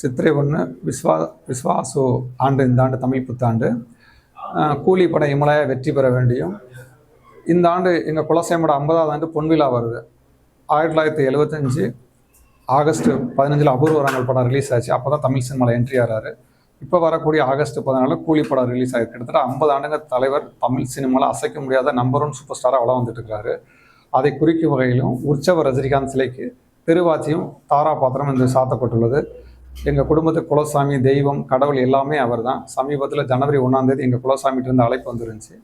சித்திரை 1 விஸ்வாசு ஆண்டு இந்த ஆண்டு தமிழ் புத்தாண்டு. கூலி படம் இமலாயா வெற்றி பெற வேண்டியும். இந்த ஆண்டு எங்கள் குலசேமோட 50வது ஆண்டு பொன்விழா வருது. 1975 ஆகஸ்ட் 15 அபூர்வ ராகங்கள் படம் ரிலீஸ் ஆச்சு. அப்போ தான் தமிழ் சினிமாவில் என்ட்ரி ஆகிறாரு. இப்போ வரக்கூடிய ஆகஸ்ட் 14 கூலி படம் ரிலீஸ் ஆகிருக்கு. கிட்டத்தட்ட 50 ஆண்டுங்க தலைவர் தமிழ் சினிமாவில் அசைக்க முடியாத நம்பர் 1 சூப்பர் ஸ்டாராக வளம் வந்துட்டு இருக்கிறாரு. அதை குறிக்கும் வகையிலும் உற்சவர் ரஜினிகாந்த் சிலைக்கு திருவாச்சியும் தாரா பாத்திரம் என்று சாத்தப்பட்டுள்ளது. எங்கள் குடும்பத்துக்கு குலசாமி, தெய்வம், கடவுள் எல்லாமே அவர் தான். சமீபத்தில் ஜனவரி 1 எங்கள் குலசாமிகிட்டேருந்து அழைப்பு வந்துருந்துச்சு.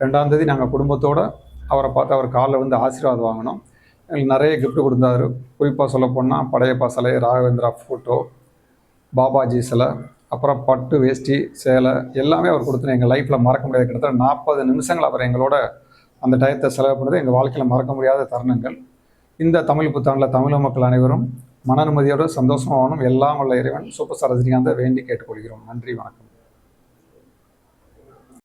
2 நாங்கள் குடும்பத்தோடு அவரை பார்த்து அவர் காலில் வந்து ஆசீர்வாதம் வாங்கினோம். எங்களுக்கு நிறைய கிஃப்ட் கொடுத்தாரு. குறிப்பாக சொல்லப்போனால் படையப்பா சிலை, ராகவேந்திரா ஃபோட்டோ, பாபாஜி சிலை, அப்புறம் பட்டு வேஷ்டி, சேலை எல்லாமே அவர் கொடுத்துன்னு எங்கள் லைஃப்பில் மறக்க முடியாது. கிட்டத்தட்ட 40 நிமிஷங்கள் அவர் எங்களோட அந்த டயத்தை செலவு பண்ணது எங்கள் வாழ்க்கையில் மறக்க முடியாத தருணங்கள். இந்த தமிழ் புத்தாண்டில் தமிழ் மக்கள் அனைவரும் மன நிம்மதியோடு சந்தோஷமாகணும். எல்லாம் உள்ள இறைவன் சூப்பர் ஸ்டார் ரஜினிகாந்தை வேண்டி கேட்டுக்கொள்கிறோம். நன்றி, வணக்கம்.